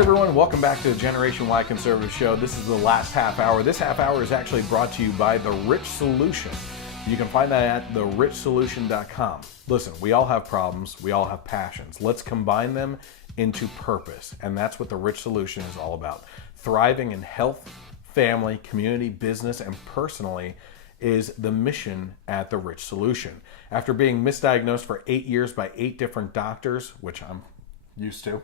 everyone, welcome back to the Generation Y Conservative Show. This is the last half hour. This half hour is actually brought to you by The Rich Solution. You can find that at therichsolution.com. Listen, we all have problems, we all have passions. Let's combine them into purpose, and that's what The Rich Solution is all about. Thriving in health, family, community, business, and personally is the mission at The Rich Solution. After being misdiagnosed for 8 years by 8 different doctors, which I'm used to,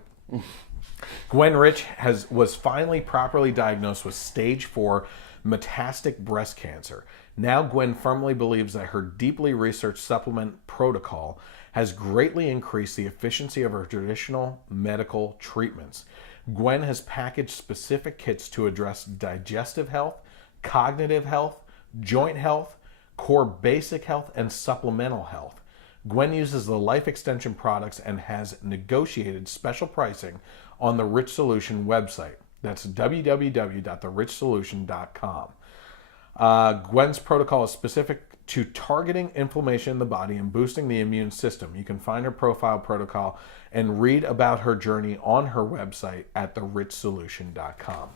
Gwen Rich was finally properly diagnosed with stage 4 metastatic breast cancer. Now Gwen firmly believes that her deeply researched supplement protocol has greatly increased the efficiency of her traditional medical treatments. Gwen has packaged specific kits to address digestive health, cognitive health, joint health, core basic health, and supplemental health. Gwen uses the Life Extension products and has negotiated special pricing on the Rich Solution website. That's www.therichsolution.com. Gwen's protocol is specific to targeting inflammation in the body and boosting the immune system. You can find her profile protocol and read about her journey on her website at therichsolution.com.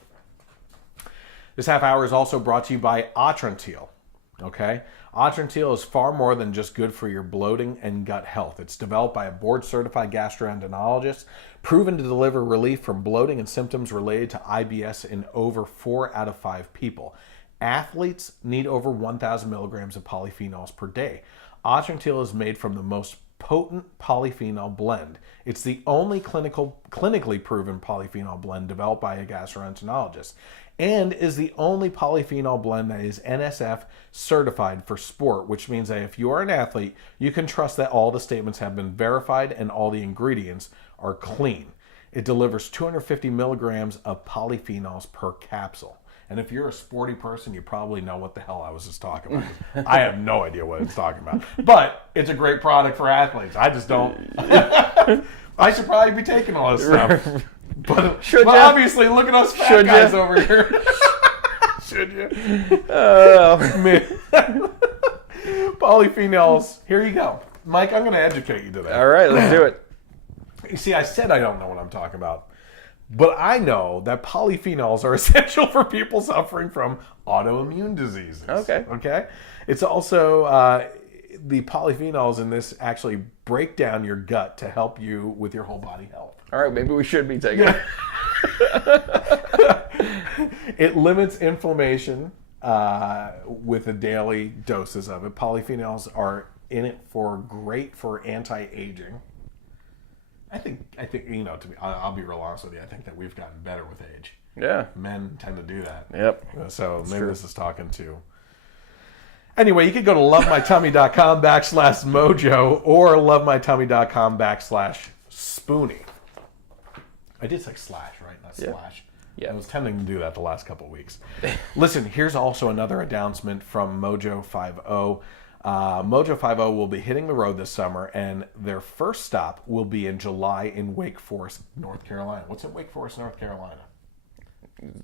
This half hour is also brought to you by Atrantil. Okay? Atrantil is far more than just good for your bloating and gut health. It's developed by a board-certified gastroenterologist, proven to deliver relief from bloating and symptoms related to IBS in over 4 out of 5 people. Athletes need over 1,000 milligrams of polyphenols per day. Atrantil is made from the most potent polyphenol blend. It's the only clinically proven polyphenol blend developed by a gastroenterologist, and is the only polyphenol blend that is NSF certified for sport, which means that if you are an athlete, you can trust that all the statements have been verified and all the ingredients are clean. It delivers 250 milligrams of polyphenols per capsule. And if you're a sporty person, you probably know what the hell I was just talking about. I have no idea what it's talking about. But it's a great product for athletes. I just don't. I should probably be taking all this stuff. But obviously, look at us fat guys over here. Should you? Man. Polyphenols. Here you go. Mike, I'm going to educate you today. All right, let's do it. You see, I said I don't know what I'm talking about. But I know that polyphenols are essential for people suffering from autoimmune diseases. Okay? It's also, the polyphenols in this actually break down your gut to help you with your whole body health. All right, maybe we should be taking it. It limits inflammation with the daily doses of it. Polyphenols are in it great for anti-aging. I think I'll be real honest with you. I think that we've gotten better with age. Yeah. Men tend to do that. Yep. So maybe this is talking to. Anyway, you could go to lovemytummy.com/mojo or lovemytummy.com/spoonie. I did say slash, right? Not slash. Yeah. I was tending to do that the last couple of weeks. Listen, here's also another announcement from Mojo 50. Mojo 50 will be hitting the road this summer, and their first stop will be in July in Wake Forest, North Carolina. What's in Wake Forest, North Carolina?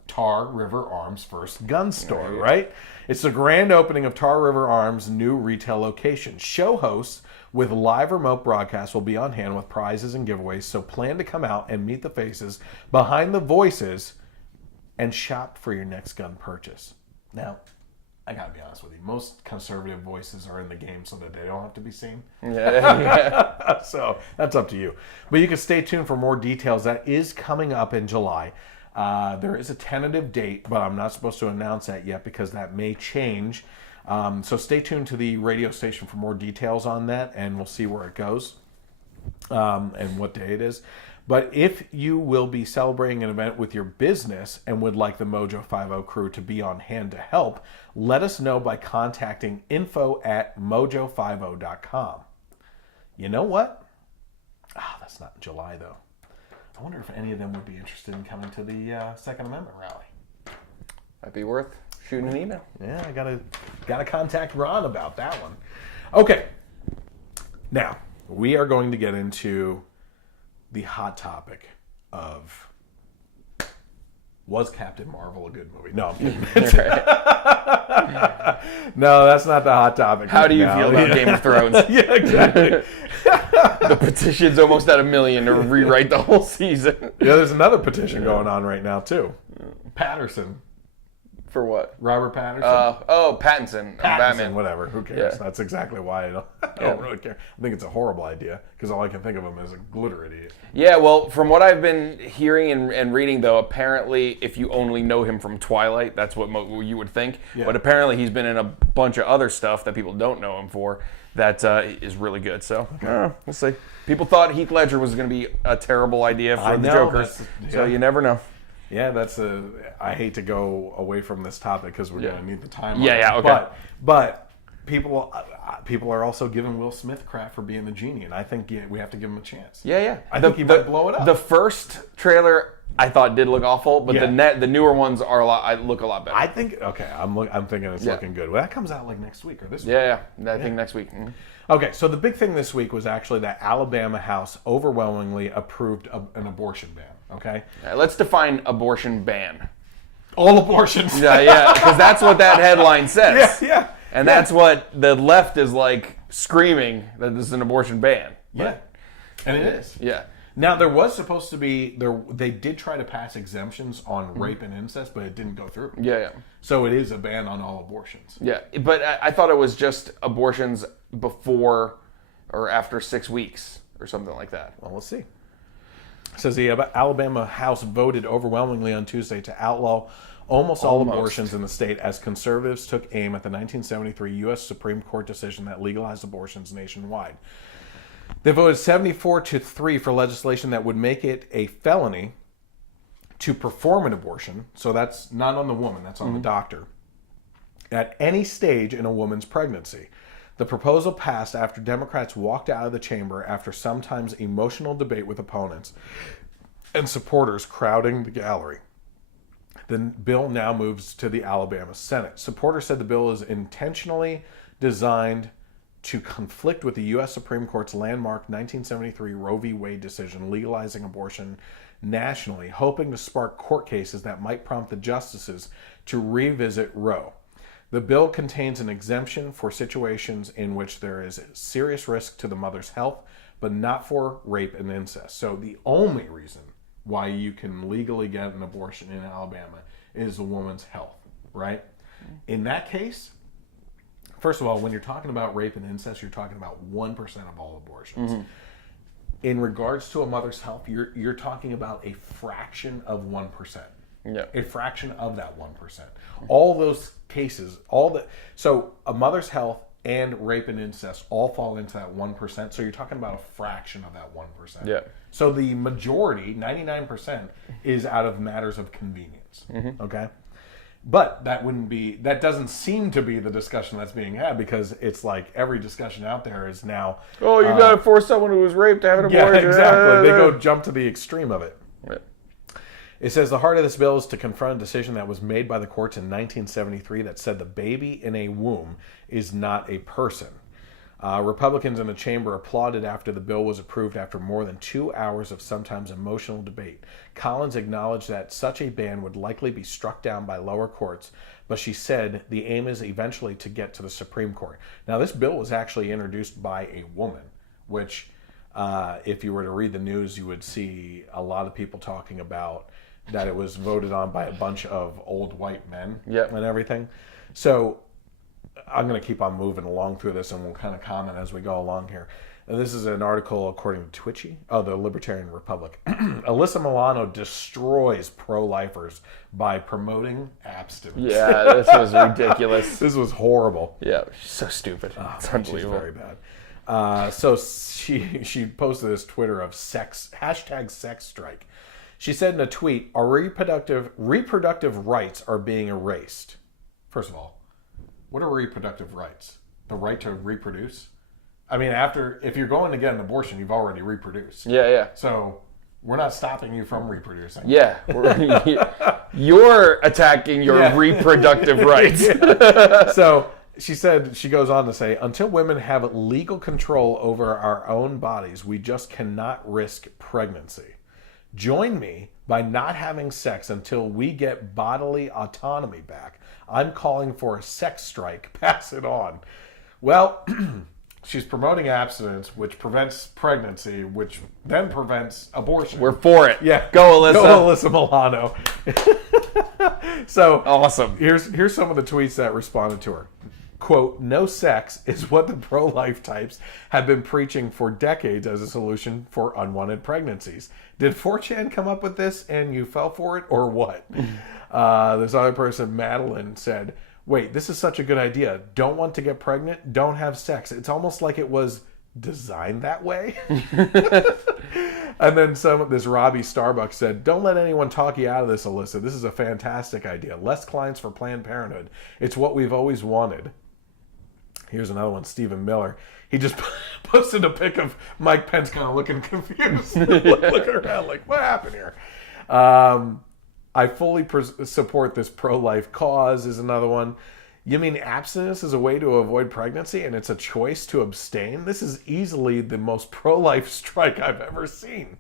Tar River Arms' first gun store, right? It's the grand opening of Tar River Arms' new retail location. Show hosts with live remote broadcasts will be on hand with prizes and giveaways, so plan to come out and meet the faces behind the voices and shop for your next gun purchase. Now, I gotta be honest with you. Most conservative voices are in the game so that they don't have to be seen. Yeah. So that's up to you. But you can stay tuned for more details. That is coming up in July. There is a tentative date, but I'm not supposed to announce that yet because that may change. So stay tuned to the radio station for more details on that, and we'll see where it goes and what day it is. But if you will be celebrating an event with your business and would like the Mojo 50 crew to be on hand to help, let us know by contacting info@mojo50.com. You know what? That's not in July, though. I wonder if any of them would be interested in coming to the Second Amendment rally. Might be worth shooting an email. Yeah, I gotta contact Ron about that one. Okay. Now, we are going to get into the hot topic of Was Captain Marvel a good movie? No, I'm kidding. Right. No, that's not the hot topic. How do you now. feel about Game of Thrones? Yeah, exactly. The petition's almost at 1 million to rewrite the whole season. Yeah, there's another petition going on right now, too. Patterson. For what? Robert Patterson? Pattinson. Batman. Whatever. Who cares? Yeah. That's exactly why I don't really care. I think it's a horrible idea because all I can think of him is a glitter idiot. Yeah, well, from what I've been hearing and reading, though, apparently if you only know him from Twilight, that's what you would think. Yeah. But apparently he's been in a bunch of other stuff that people don't know him for that is really good. So, we'll see. People thought Heath Ledger was going to be a terrible idea for the Joker. So you never know. Yeah, I hate to go away from this topic because we're going to need the time. Okay. But people are also giving Will Smith crap for being the genie, and I think we have to give him a chance. Yeah. I think he might blow it up. The first trailer I thought did look awful, but Yeah. the newer ones look a lot better. I think I'm thinking it's looking good. Well, that comes out like next week or this week. Yeah. I think next week. Mm-hmm. Okay, so the big thing this week was actually that Alabama House overwhelmingly approved an abortion ban. Okay, Let's define abortion ban. all abortions. Yeah, because that's what that headline says. Yeah. And that's what the left is like screaming that this is an abortion ban. Yeah, and it is. Yeah. Now there was supposed to be they did try to pass exemptions on rape and incest, but it didn't go through. Yeah. So it is a ban on all abortions. Yeah, but I thought it was just abortions before or after 6 weeks or something like that. Well, we'll see. It says the Alabama House voted overwhelmingly on Tuesday to outlaw almost all abortions in the state as conservatives took aim at the 1973 U.S. Supreme Court decision that legalized abortions nationwide. They voted 74-3 for legislation that would make it a felony to perform an abortion. So that's not on the woman, that's on the doctor. At any stage in a woman's pregnancy. The proposal passed after Democrats walked out of the chamber after sometimes emotional debate with opponents and supporters crowding the gallery. The bill now moves to the Alabama Senate. Supporters said the bill is intentionally designed to conflict with the U.S. Supreme Court's landmark 1973 Roe v. Wade decision legalizing abortion nationally, hoping to spark court cases that might prompt the justices to revisit Roe. The bill contains an exemption for situations in which there is serious risk to the mother's health, but not for rape and incest. So the only reason why you can legally get an abortion in Alabama is a woman's health, right? In that case, first of all, when you're talking about rape and incest, you're talking about 1% of all abortions. Mm-hmm. In regards to a mother's health, you're talking about a fraction of 1%. Yeah. A fraction of that 1%. All those cases, so a mother's health and rape and incest all fall into that 1%. So you're talking about a fraction of that 1%. Yeah. So the majority, 99%, is out of matters of convenience. Mm-hmm. Okay? But that doesn't seem to be the discussion that's being had, because it's like every discussion out there is now, oh, you got to force someone who was raped to have an abortion. Yeah, exactly. They go jump to the extreme of it. Yeah. It says the heart of this bill is to confront a decision that was made by the courts in 1973 that said the baby in a womb is not a person. Republicans in the chamber applauded after the bill was approved after more than 2 hours of sometimes emotional debate. Collins acknowledged that such a ban would likely be struck down by lower courts, but she said the aim is eventually to get to the Supreme Court. Now, this bill was actually introduced by a woman, which if you were to read the news, you would see a lot of people talking about that it was voted on by a bunch of old white men and everything. So I'm going to keep on moving along through this, and we'll kind of comment as we go along here. And this is an article according to Twitchy, the Libertarian Republic. Alyssa Milano destroys pro-lifers by promoting abstinence. Yeah, this was ridiculous. This was horrible. Yeah, she's so stupid. It's unbelievable. She's very bad. So she posted this Twitter of hashtag sex strike. She said in a tweet, our reproductive rights are being erased. First of all, what are reproductive rights? The right to reproduce? I mean, if you're going to get an abortion, you've already reproduced. Yeah. So we're not stopping you from reproducing. Yeah. You're attacking your reproductive rights. So she goes on to say, until women have legal control over our own bodies, we just cannot risk pregnancy. Join me by not having sex until we get bodily autonomy back. I'm calling for a sex strike. Pass it on. Well, she's promoting abstinence, which prevents pregnancy, which then prevents abortion. We're for it. Yeah. Go, Alyssa. Go, Alyssa Milano. So awesome. Here's some of the tweets that responded to her. Quote, no sex is what the pro-life types have been preaching for decades as a solution for unwanted pregnancies. Did 4chan come up with this and you fell for it, or what? This other person, Madeline, said, wait, this is such a good idea. Don't want to get pregnant? Don't have sex. It's almost like it was designed that way. And then this Robbie Starbucks said, don't let anyone talk you out of this, Alyssa. This is a fantastic idea. Less clients for Planned Parenthood. It's what we've always wanted. Here's another one, Stephen Miller. He just posted a pic of Mike Pence kind of looking confused. Looking around like, what happened here? I fully support this pro-life cause is another one. You mean abstinence is a way to avoid pregnancy and it's a choice to abstain? This is easily the most pro-life strike I've ever seen.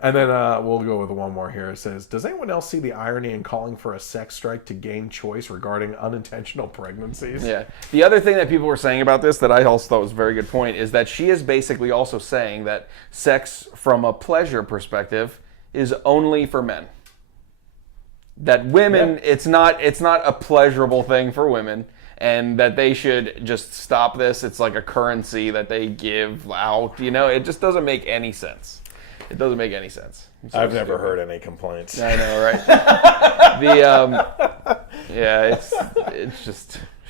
And then we'll go with one more here. It says, does anyone else see the irony in calling for a sex strike to gain choice regarding unintentional pregnancies? Yeah. The other thing that people were saying about this that I also thought was a very good point is that she is basically also saying that sex from a pleasure perspective is only for men. That women, it's not a pleasurable thing for women, and that they should just stop this. It's like a currency that they give out. It just doesn't make any sense. It doesn't make any sense. I've never heard any complaints. I know, right?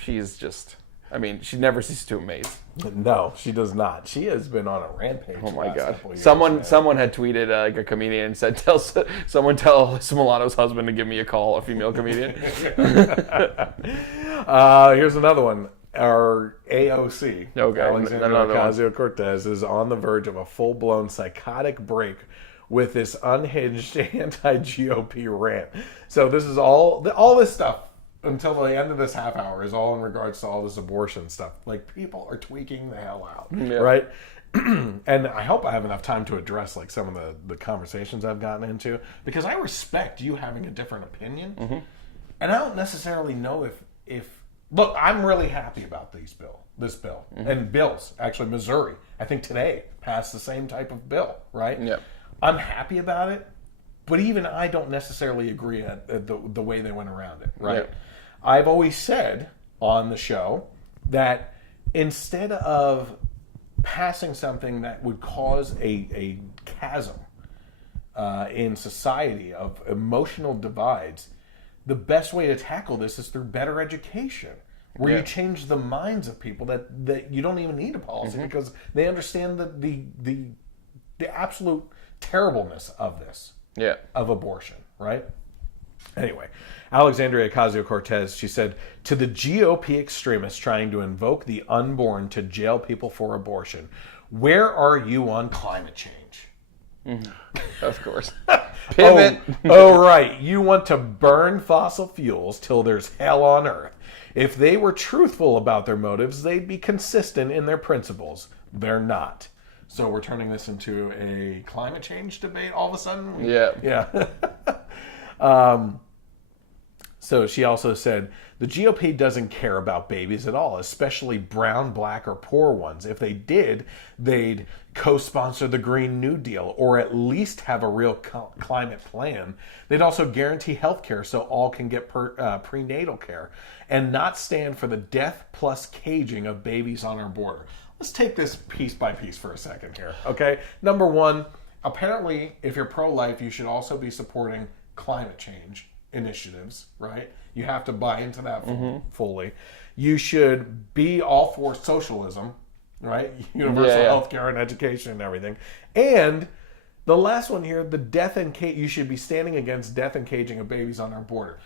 She's just. I mean, she never ceases to amaze. No, she does not. She has been on a rampage. Oh my God! Someone had tweeted like a comedian and said, "Tell Alyssa Milano's husband to give me a call." A female comedian. Here's another one. Our AOC, Alexandria Ocasio Cortez, is on the verge of a full-blown psychotic break with this unhinged anti-GOP rant. So this is all this stuff until the end of this half hour is all in regards to all this abortion stuff. Like, people are tweaking the hell out, right? And I hope I have enough time to address like some of the conversations I've gotten into, because I respect you having a different opinion, and I don't necessarily know if look, I'm really happy about this bill, and bills. Actually, Missouri, I think today passed the same type of bill, right? Yeah. I'm happy about it, but even I don't necessarily agree at the way they went around it, right? Yeah. I've always said on the show that instead of passing something that would cause a chasm in society of emotional divides, the best way to tackle this is through better education, where you change the minds of people that you don't even need a policy because they understand the absolute terribleness of this, of abortion, right? Anyway, Alexandria Ocasio Cortez, she said, to the GOP extremists trying to invoke the unborn to jail people for abortion, where are you on climate change? Of course. Pivot. Oh, right. You want to burn fossil fuels till there's hell on earth. If they were truthful about their motives, they'd be consistent in their principles. They're not. So we're turning this into a climate change debate all of a sudden? Yeah. So she also said, the GOP doesn't care about babies at all, especially brown, black, or poor ones. If they did, they'd co-sponsor the Green New Deal, or at least have a real climate plan. They'd also guarantee health care so all can get prenatal care, and not stand for the death plus caging of babies on our border. Let's take this piece by piece for a second here, okay? Number one, apparently, if you're pro-life, you should also be supporting climate change initiatives, right? You have to buy into that fully. You should be all for socialism, right? Universal health care and education and everything. And the last one here, the death and you should be standing against death and caging of babies on our border.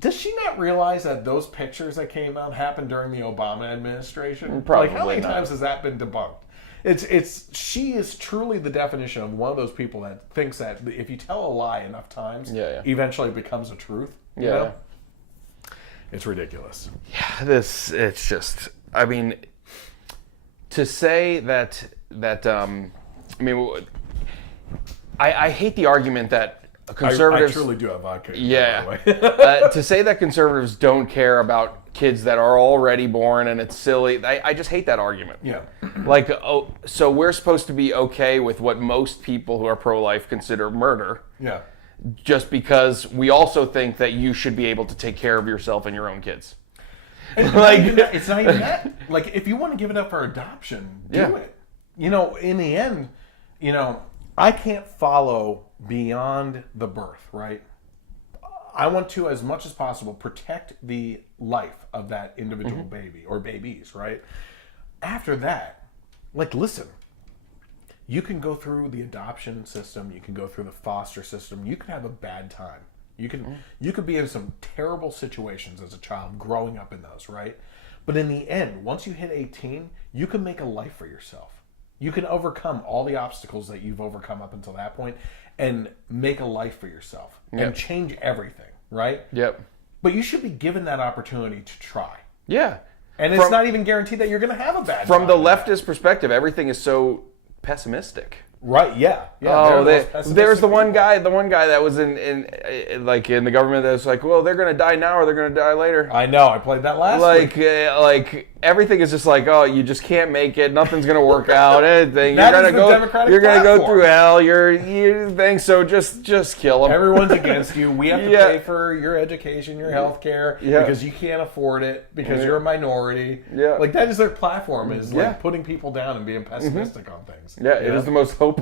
Does she not realize that those pictures that came out happened during the Obama administration? Probably like, how many not. times has that been debunked? She is truly the definition of one of those people that thinks that if you tell a lie enough times, eventually it becomes a truth. You know? It's ridiculous. Yeah, it's just, I mean, to say that I mean, I hate the argument that conservatives... I truly do have vodka. Yeah. By the way. To say that conservatives don't care about kids that are already born and it's silly, I just hate that argument. Yeah. Like, so we're supposed to be okay with what most people who are pro-life consider murder. Yeah. Just because we also think that you should be able to take care of yourself and your own kids. Like, it's not even that. Like, if you want to give it up for adoption, do it. You know, in the end, you know, I can't follow beyond the birth, right? I want to, as much as possible, protect the life of that individual baby or babies, right? After that, like, listen, you can go through the adoption system, you can go through the foster system, you can have a bad time. You could be in some terrible situations as a child growing up in those, right? But in the end, once you hit 18, you can make a life for yourself. You can overcome all the obstacles that you've overcome up until that point and make a life for yourself and change everything, right? Yep. But you should be given that opportunity to try. Yeah. And it's not even guaranteed that you're going to have a bad time. From the leftist perspective, everything is so pessimistic. Right, yeah. Oh, there's the one guy that was in the government that was like, well, they're going to die now or they're going to die later. I know, I played that last week. Like everything is just like, oh, you just can't make it. Nothing's going to work out. Anything. You're going to go through hell. You think so? Just kill them. Everyone's against you. We have to pay for your education, your health care, because you can't afford it, because you're a minority. Yeah. Like, that is their platform, is like putting people down and being pessimistic on things. Yeah, it is the most hopeless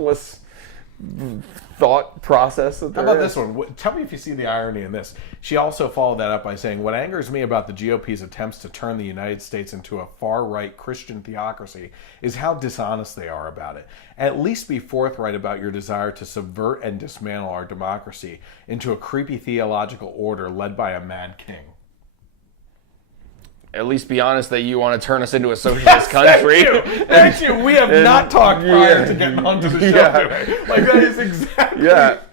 thought process that there is. How about this one? Tell me if you see the irony in this. She also followed that up by saying, what angers me about the GOP's attempts to turn the United States into a far-right Christian theocracy is how dishonest they are about it. At least be forthright about your desire to subvert and dismantle our democracy into a creepy theological order led by a mad king. At least be honest that you want to turn us into a socialist country. Thank you. We have not talked prior to getting onto the show today. Like, that is exactly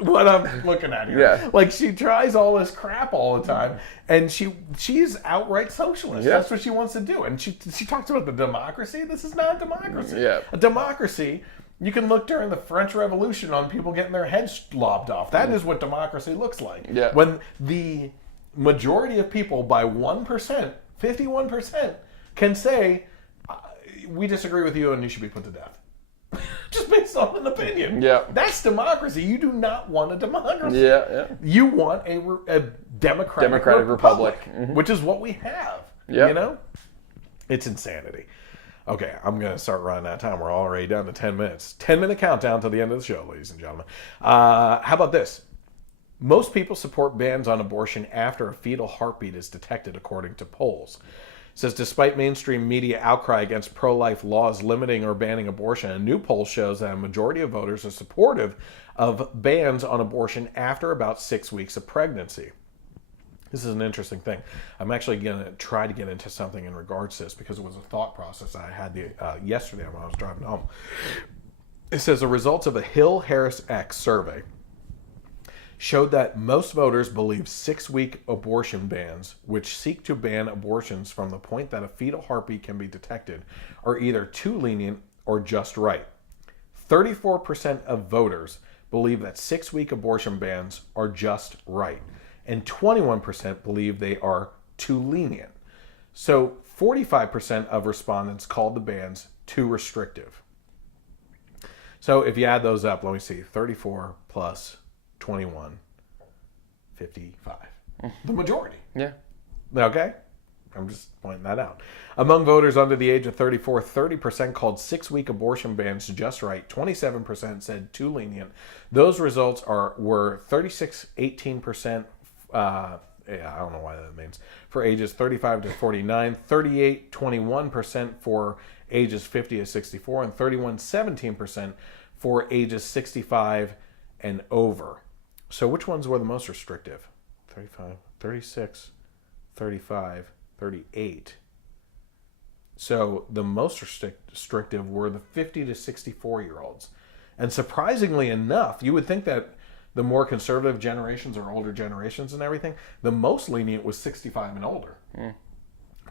what I'm looking at here. Yeah. Like, she tries all this crap all the time, and she's outright socialist. Yeah. That's what she wants to do. And she talks about the democracy. This is not a democracy. Yeah. A democracy, you can look during the French Revolution on people getting their heads lobbed off. That is what democracy looks like. Yeah. When the majority of people, by 1%, 51%, can say, we disagree with you and you should be put to death. Just based on an opinion. Yeah. That's democracy. You do not want a democracy. Yeah. You want a democratic republic, which is what we have. Yeah. You know? It's insanity. Okay, I'm going to start running out of time. We're already down to 10 minutes. 10-minute countdown to the end of the show, ladies and gentlemen. How about this? Most people support bans on abortion after a fetal heartbeat is detected, according to polls. It says, despite mainstream media outcry against pro-life laws limiting or banning abortion, a new poll shows that a majority of voters are supportive of bans on abortion after about 6 weeks of pregnancy. This is an interesting thing. I'm actually going to try to get into something in regards to this because it was a thought process I had yesterday when I was driving home. It says the results of a Hill-Harris-X survey showed that most voters believe 6-week abortion bans, which seek to ban abortions from the point that a fetal heartbeat can be detected, are either too lenient or just right. 34% of voters believe that 6-week abortion bans are just right, and 21% believe they are too lenient. So 45% of respondents called the bans too restrictive. So if you add those up, let me see, 34 plus 21, 55. The majority. Yeah. Okay? I'm just pointing that out. Among voters under the age of 34, 30% called 6-week abortion bans just right. 27% said too lenient. Those results were 36, 18%, I don't know why that means, for ages 35 to 49, 38, 21% for ages 50 to 64, and 31, 17% for ages 65 and over. So which ones were the most restrictive? 35, 36, 35, 38. So the most restrictive were the 50 to 64-year-olds. And surprisingly enough, you would think that the more conservative generations or older generations and everything, the most lenient was 65 and older.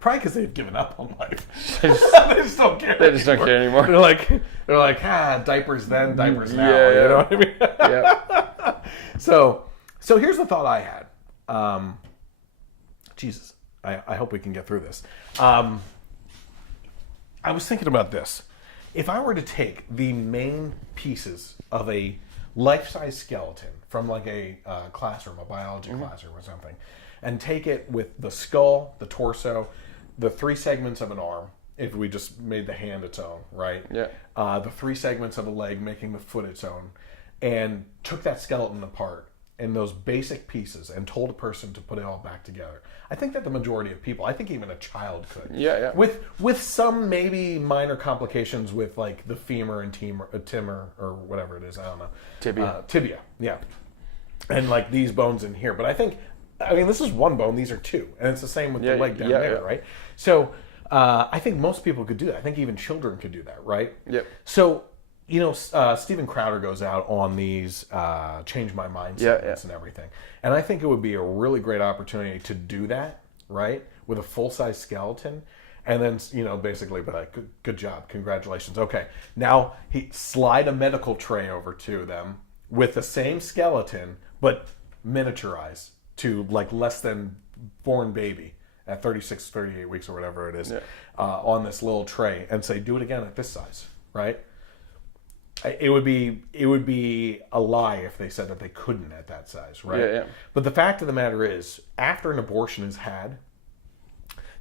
Probably because they've given up on life. They just don't care. They just don't care anymore. They're like, diapers then, diapers now. Yeah, You know what I mean? Yeah. So here's the thought I had. Jesus, I hope we can get through this. I was thinking about this. If I were to take the main pieces of a life-size skeleton from like a classroom, a biology classroom or something, and take it with the skull, the torso, the 3 segments of an arm, if we just made the hand its own, right? Yeah. The 3 segments of a leg, making the foot its own, and took that skeleton apart in those basic pieces and told a person to put it all back together. I think that the majority of people, I think even a child could. Yeah. With some maybe minor complications with like the femur and timor or whatever it is, I don't know. Tibia, yeah. And like these bones in here. But I mean, this is one bone, these are 2. And it's the same with the leg down there, right? So I think most people could do that. I think even children could do that, right? Yep. So, Steven Crowder goes out on these Change My Mind segments and everything. And I think it would be a really great opportunity to do that, right? With a full-size skeleton. And then, basically be like, good job, congratulations. Okay, now slide a medical tray over to them with the same skeleton, but miniaturized to like less than born baby at 36, 38 weeks or whatever it is, on this little tray, and say, do it again at this size, right? It would be a lie if they said that they couldn't at that size, right? Yeah. But the fact of the matter is, after an abortion is had,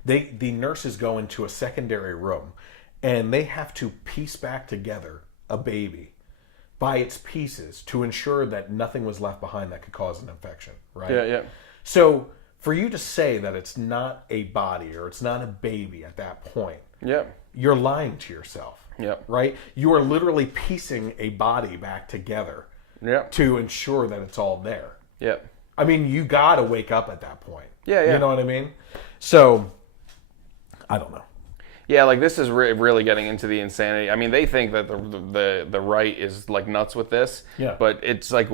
the nurses go into a secondary room, and they have to piece back together a baby by its pieces to ensure that nothing was left behind that could cause an infection, right? Yeah. So for you to say that it's not a body or it's not a baby at that point, you're lying to yourself. Yep. Right? You are literally piecing a body back together to ensure that it's all there. Yep. I mean, you got to wake up at that point. Yeah. You know what I mean? So, I don't know. Yeah, like this is really getting into the insanity. I mean, they think that the right is like nuts with this. Yeah. But it's like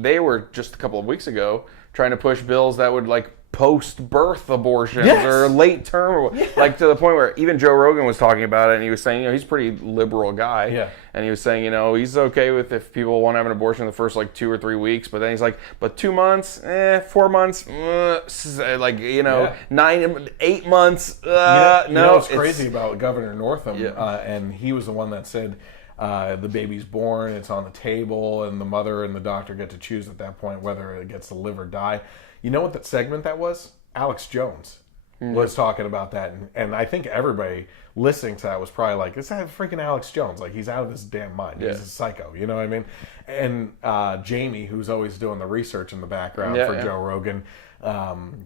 they were just a couple of weeks ago trying to push bills that would like post-birth abortions or late term, like to the point where even Joe Rogan was talking about it, and he was saying, he's a pretty liberal guy, and he was saying, he's okay with if people want to have an abortion in the first like 2 or 3 weeks, but then he's like, but 2 months, 4 months, like 8 months, no. What's crazy about Governor Northam, and he was the one that said the baby's born, it's on the table, and the mother and the doctor get to choose at that point whether it gets to live or die. You know what that segment that was? Alex Jones was talking about that. And I think everybody listening to that was probably like, is that freaking Alex Jones? Like, he's out of his damn mind. He's a psycho. You know what I mean? And Jamie, who's always doing the research in the background for Joe Rogan,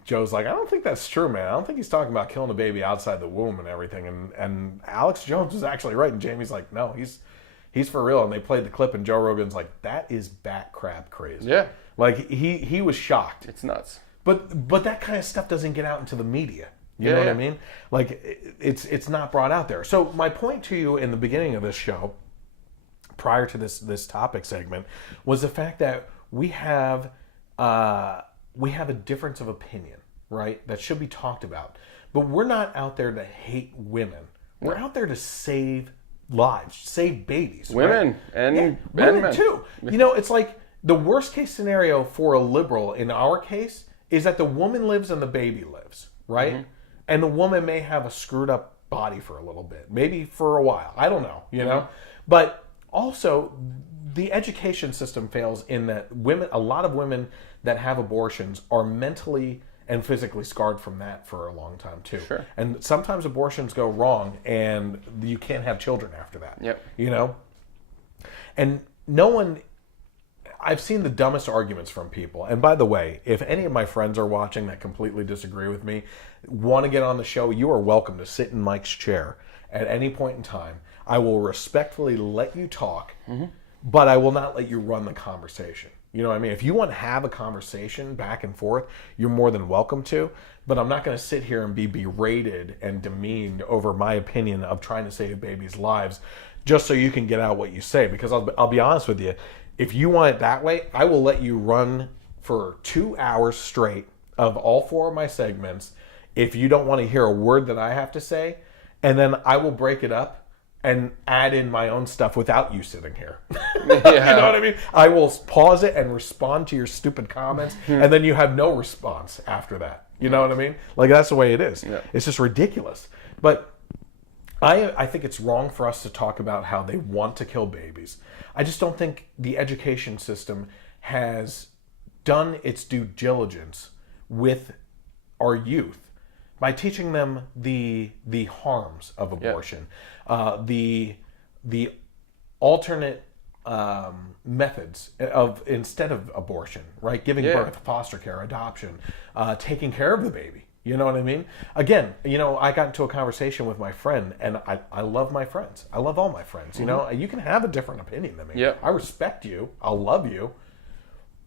Joe's like, I don't think that's true, man. I don't think he's talking about killing a baby outside the womb and everything. And Alex Jones was actually right. And Jamie's like, no, he's for real. And they played the clip, and Joe Rogan's like, that is bat crap crazy. Yeah. Like, he was shocked. It's nuts. But that kind of stuff doesn't get out into the media. You know what I mean? Like, it's not brought out there. So my point to you in the beginning of this show, prior to this topic segment, was the fact that we have a difference of opinion, right? That should be talked about. But we're not out there to hate women. We're out there to save lives, save babies. Women and women too. It's like, the worst case scenario for a liberal in our case is that the woman lives and the baby lives, right? Mm-hmm. And the woman may have a screwed up body for a little bit, maybe for a while. I don't know, know? But also, the education system fails in that a lot of women that have abortions are mentally and physically scarred from that for a long time too. Sure. And sometimes abortions go wrong and you can't have children after that. Yep. And no one... I've seen the dumbest arguments from people. And by the way, if any of my friends are watching that completely disagree with me, want to get on the show, you are welcome to sit in Mike's chair at any point in time. I will respectfully let you talk, but I will not let you run the conversation. You know what I mean? If you want to have a conversation back and forth, you're more than welcome to. But I'm not going to sit here and be berated and demeaned over my opinion of trying to save babies' lives just so you can get out what you say. Because I'll be honest with you. If you want it that way, I will let you run for 2 hours straight of all 4 of my segments if you don't want to hear a word that I have to say, and then I will break it up and add in my own stuff without you sitting here. You know what I mean? I will pause it and respond to your stupid comments, and then you have no response after that. You know what I mean? Like, that's the way it is. Yeah. It's just ridiculous. But I think it's wrong for us to talk about how they want to kill babies. I just don't think the education system has done its due diligence with our youth by teaching them the harms of abortion, the alternate methods of instead of abortion, right? Giving birth, foster care, adoption, taking care of the baby. You know what I mean? Again, I got into a conversation with my friend, and I love my friends. I love all my friends. You know, you can have a different opinion than me. Yep. I respect you. I'll love you.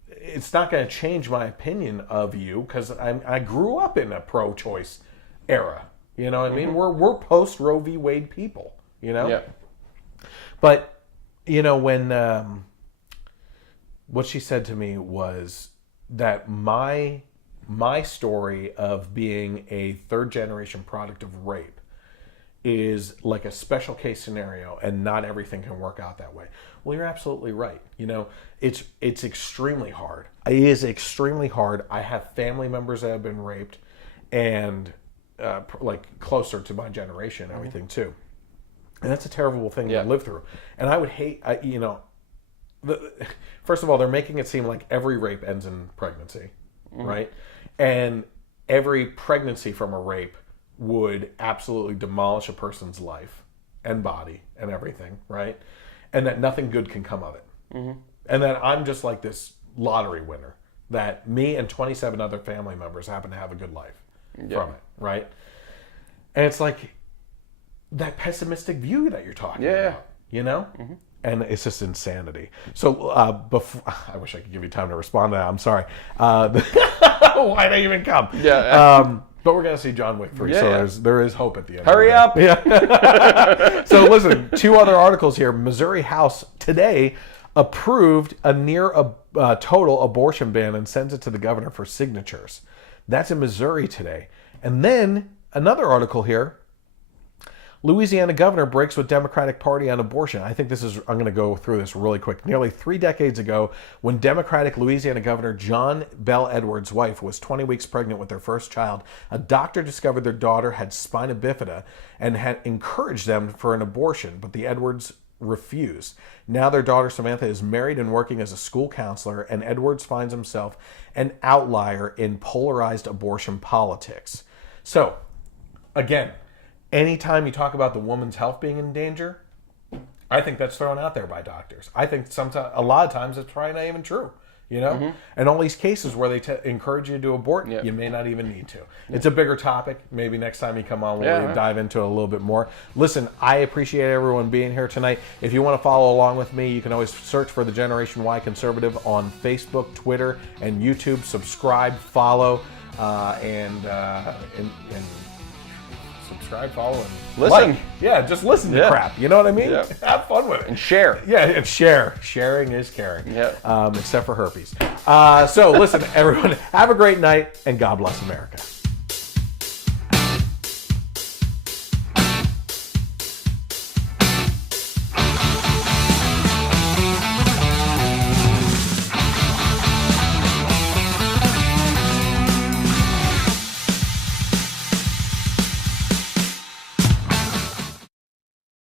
It's not going to change my opinion of you because I grew up in a pro-choice era. You know what I mean? We're post Roe v. Wade people. You know. Yeah. But when what she said to me was that my story of being a third generation product of rape is like a special case scenario, and not everything can work out that way. Well, you're absolutely right. It's extremely hard. It is extremely hard. I have family members that have been raped, and like closer to my generation, and everything too. And that's a terrible thing to live through. And I would hate, first of all, they're making it seem like every rape ends in pregnancy, right? And every pregnancy from a rape would absolutely demolish a person's life and body and everything, right? And that nothing good can come of it. And that I'm just like this lottery winner, that me and 27 other family members happen to have a good life from it, right? And it's like that pessimistic view that you're talking about, And it's just insanity. So before, I wish I could give you time to respond to that. I'm sorry. Why'd I even come? Yeah. But we're going to see John Wick 3, so there is hope at the end. Hurry up! Yeah. So listen, 2 other articles here. Missouri House today approved a near total abortion ban and sends it to the governor for signatures. That's in Missouri today. And then another article here. Louisiana Governor breaks with Democratic Party on abortion. I think I'm going to go through this really quick. Nearly 3 decades ago, when Democratic Louisiana Governor John Bel Edwards' wife was 20 weeks pregnant with their first child, a doctor discovered their daughter had spina bifida and had encouraged them for an abortion, but the Edwards refused. Now their daughter Samantha is married and working as a school counselor, and Edwards finds himself an outlier in polarized abortion politics. So, again, anytime you talk about the woman's health being in danger, I think that's thrown out there by doctors. I think a lot of times it's probably not even true, And all these cases where they encourage you to abort, you may not even need to. It's a bigger topic. Maybe next time you come on, we'll dive into it a little bit more. Listen, I appreciate everyone being here tonight. If you want to follow along with me, you can always search for the Generation Y Conservative on Facebook, Twitter, and YouTube. Subscribe, follow, and subscribe, follow, and listen. Like. Yeah, just listen to crap. You know what I mean? Have fun with it. And share. Yeah, and share. Sharing is caring. Yeah. Except for herpes. So listen, everyone, have a great night, and God bless America.